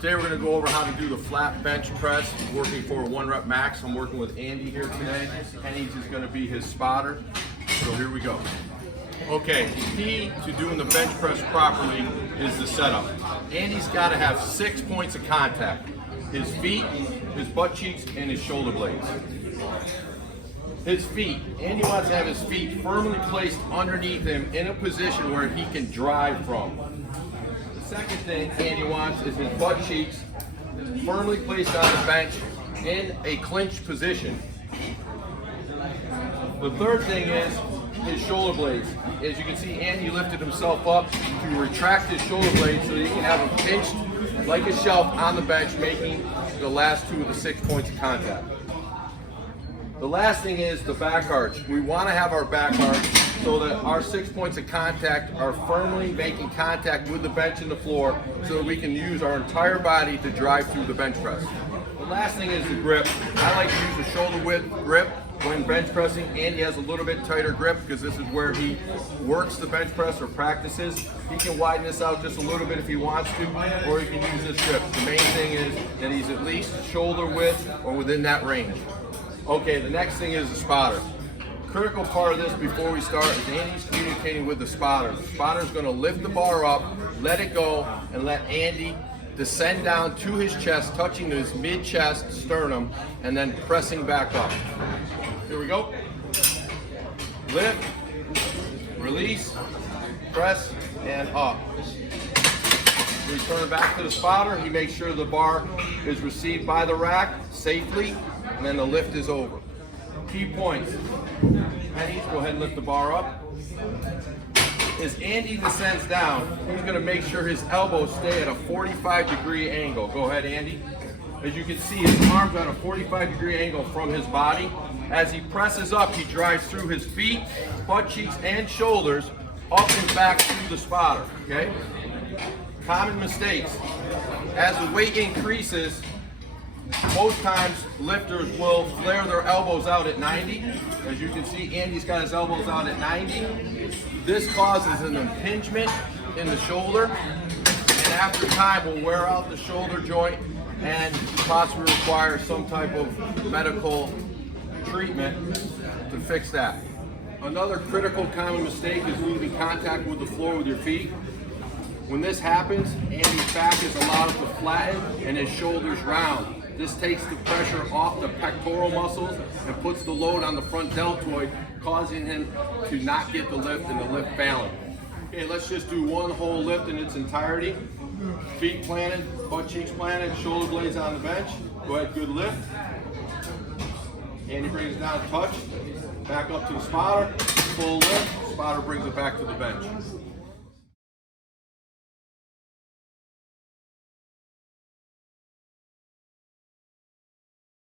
Today we're going to go over how to do the flat bench press, working for a 1 rep max. I'm working with Andy here today. Penny's is going to be his spotter. So here we go. Okay, the key to doing the bench press properly is the setup. Andy's got to have 6 points of contact. His feet, his butt cheeks, and his shoulder blades. His feet, Andy wants to have his feet firmly placed underneath him in a position where he can drive from. The second thing Andy wants is his butt cheeks firmly placed on the bench in a clinch position. The third thing is his shoulder blades. As you can see, Andy lifted himself up to retract his shoulder blades so that he can have them pinched like a shelf on the bench, making the last 2 of the 6 points of contact. The last thing is the back arch. We want to have our back arch so that our 6 points of contact are firmly making contact with the bench and the floor so that we can use our entire body to drive through the bench press. The last thing is the grip. I like to use a shoulder width grip when bench pressing. Andy has a little bit tighter grip because this is where he works the bench press or practices. He can widen this out just a little bit if he wants to, or he can use this grip. The main thing is that he's at least shoulder width or within that range. Okay, the next thing is the spotter. Critical part of this before we start is Andy's communicating with the spotter. The spotter is going to lift the bar up, let it go, and let Andy descend down to his chest, touching his mid-chest sternum, and then pressing back up. Here we go. Lift, release, press, and up. Return it back to the spotter. He makes sure the bar is received by the rack safely, and then the lift is over. Key points. Penny, go ahead and lift the bar up. As Andy descends down, he's going to make sure his elbows stay at a 45-degree angle. Go ahead, Andy. As you can see, his arms are at a 45-degree angle from his body. As he presses up, he drives through his feet, butt cheeks, and shoulders, up and back to the spotter, okay? Common mistakes. As the weight increases, most times lifters will flare their elbows out at 90. As you can see, Andy's got his elbows out at 90. This causes an impingement in the shoulder, and after time will wear out the shoulder joint and possibly require some type of medical treatment to fix that. Another critical common mistake is losing contact with the floor with your feet. When this happens, Andy's back is allowed to flatten and his shoulders round. This takes the pressure off the pectoral muscles and puts the load on the front deltoid, causing him to not get the lift and the lift failing. Okay, let's just do one whole lift in its entirety. Feet planted, butt cheeks planted, shoulder blades on the bench. Go ahead, good lift. Andy brings it down, touch, back up to the spotter, full lift, spotter brings it back to the bench.